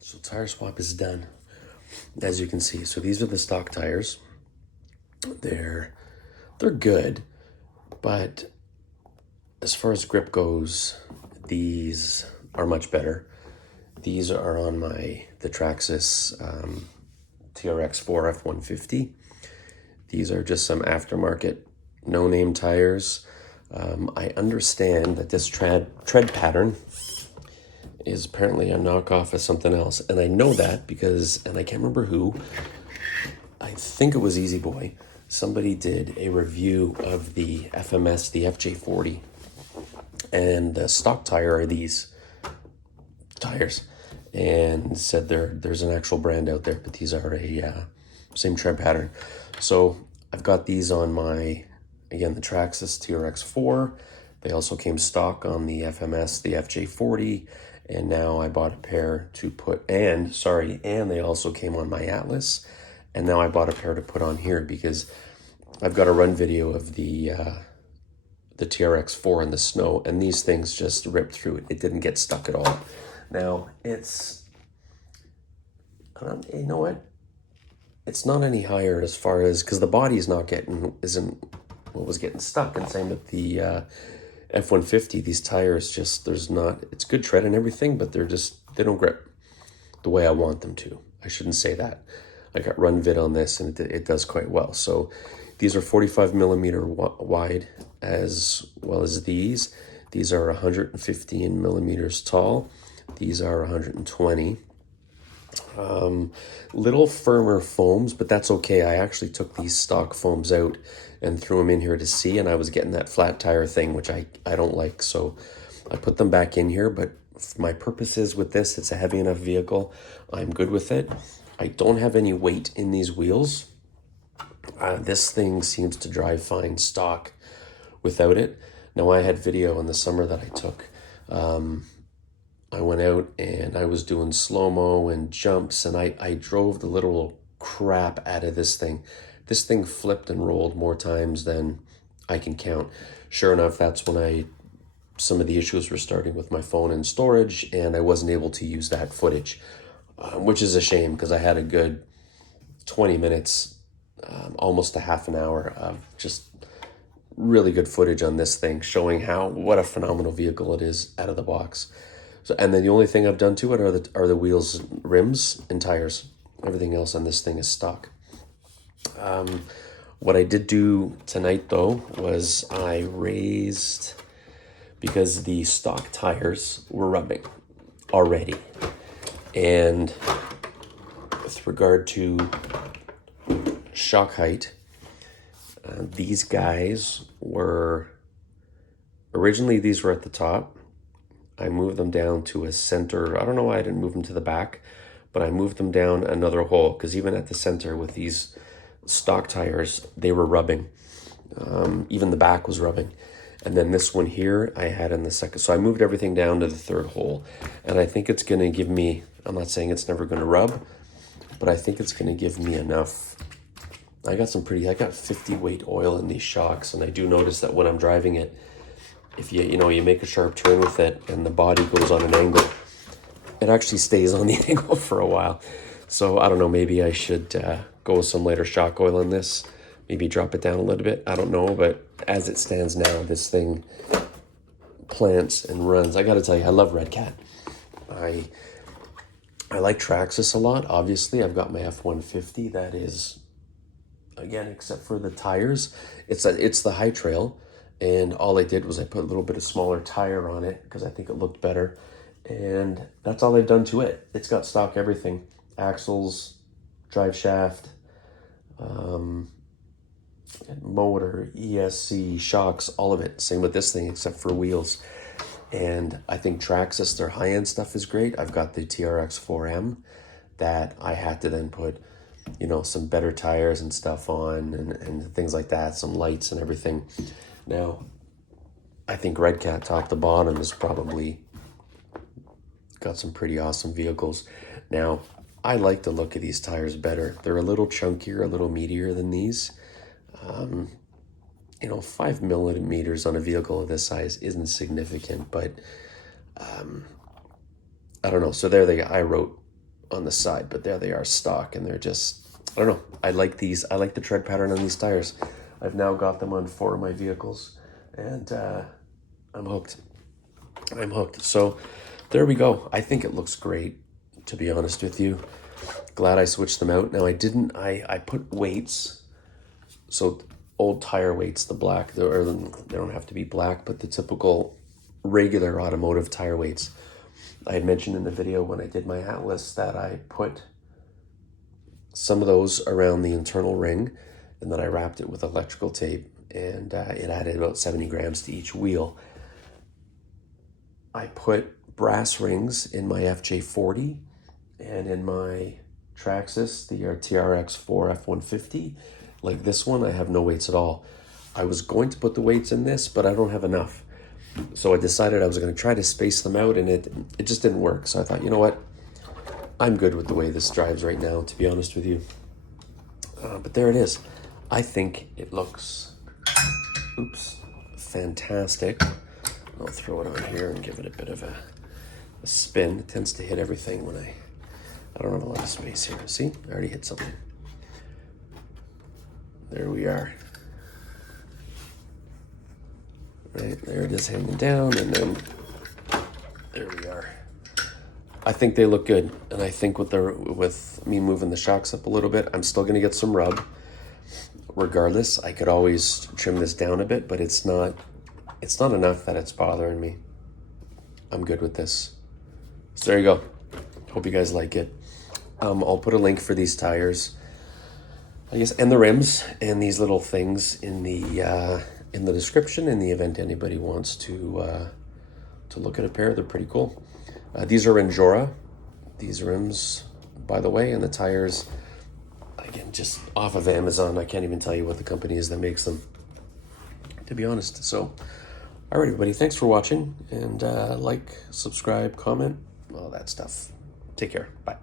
So tire swap is done, as you can see. So these are the stock tires. They're good, but as far as grip goes, these are much better. These are on the Traxxas TRX4 F150. These are just some aftermarket, no-name tires. I understand that this tread pattern is apparently a knockoff of something else. And I know that because, and I can't remember who, I think it was Easy Boy. Somebody did a review of the FMS, the FJ40. And the stock tire are these tires. And said there's an actual brand out there, but these are a same tread pattern. So I've got these on my, again, the Traxxas TRX4. They also came stock on the FMS, the FJ40. And now I bought a pair to put, and they also came on my Atlas. And now I bought a pair to put on here because I've got a run video of the TRX4 in the snow, and these things just ripped through it. It didn't get stuck at all. Now, it's, you know what? It's not any higher as far as, because the body isn't what was getting stuck. And same with the F-150, these tires just, it's good tread and everything, but they don't grip the way I want them to. I shouldn't say that. I got run vid on this and it does quite well. So these are 45 millimeter wide as well as these. These are 115 millimeters tall. These are 120. Little firmer foams, but that's okay. I actually took these stock foams out and threw them in here to see, and I was getting that flat tire thing, which I don't like. So I put them back in here, but for my purposes with this, it's a heavy enough vehicle. I'm good with it. I don't have any weight in these wheels. This thing seems to drive fine stock without it. Now, I had video in the summer that I took. I went out and I was doing slow-mo and jumps, and I drove the literal crap out of this thing. This thing flipped and rolled more times than I can count. Sure enough, that's when some of the issues were starting with my phone and storage, and I wasn't able to use that footage, which is a shame because I had a good 20 minutes, almost a half an hour of just really good footage on this thing, showing what a phenomenal vehicle it is out of the box. So, and then the only thing I've done to it are the wheels, rims, and tires. Everything else on this thing is stock. What I did do tonight, though, was I raised, because the stock tires were rubbing already. And with regard to shock height, these guys were, originally these were at the top. I moved them down to a center. I don't know why I didn't move them to the back, but I moved them down another hole because even at the center with these stock tires, they were rubbing. Even the back was rubbing. And then this one here, I had in the second. So I moved everything down to the third hole. And I think it's going to give me, I'm not saying it's never going to rub, but I think it's going to give me enough. I got 50 weight oil in these shocks. And I do notice that when I'm driving it, if you make a sharp turn with it and the body goes on an angle, it actually stays on the angle for a while. So I don't know, maybe I should go with some lighter shock oil in this, maybe drop it down a little bit. I don't know, but as it stands now, this thing plants and runs. I got to tell you, I love Redcat. I like Traxxas a lot. Obviously, I've got my F-150 that is, again, except for the tires, it's the High Trail. And all I did was I put a little bit of smaller tire on it because I think it looked better. And that's all I've done to it. It's got stock everything. Axles, drive shaft, motor, ESC, shocks, all of it. Same with this thing except for wheels. And I think Traxxas, their high-end stuff is great. I've got the TRX4M that I had to then put, some better tires and stuff on and things like that, some lights and everything. Now, I think Redcat top to bottom is probably got some pretty awesome vehicles. Now, I like the look of these tires better. They're a little chunkier, a little meatier than these. 5 millimeters on a vehicle of this size isn't significant, but I don't know. So there I wrote on the side, but there they are stock, and they're just, I don't know. I like these. I like the tread pattern on these tires. I've now got them on 4 of my vehicles, and I'm hooked. I'm hooked. So there we go. I think it looks great, to be honest with you. Glad I switched them out. Now I put weights, so old tire weights, the black, or they don't have to be black, but the typical regular automotive tire weights. I had mentioned in the video when I did my Atlas that I put some of those around the internal ring, and then I wrapped it with electrical tape, and it added about 70 grams to each wheel. I put brass rings in my FJ40 and in my Traxxas, the TRX4 F-150. Like this one, I have no weights at all. I was going to put the weights in this, but I don't have enough. So I decided I was going to try to space them out, and it just didn't work. So I thought, you know what? I'm good with the way this drives right now, to be honest with you. But there it is. I think it looks, fantastic. I'll throw it on here and give it a bit of a spin. It tends to hit everything when I don't have a lot of space here. See, I already hit something. There we are. Right, there it is hanging down, and then there we are. I think they look good, and I think with me moving the shocks up a little bit, I'm still gonna get some rub. Regardless, I could always trim this down a bit, but it's not enough that it's bothering me. I'm good with this. So there you go. Hope you guys like it. I'll put a link for these tires, I guess, and the rims and these little things in the description in the event anybody wants to look at a pair. They're pretty cool. These are Endura, these rims, by the way, and the tires, again, just off of Amazon. I can't even tell you what the company is that makes them, to be honest. So, all right, everybody, thanks for watching, and like, subscribe, comment, all that stuff. Take care. Bye.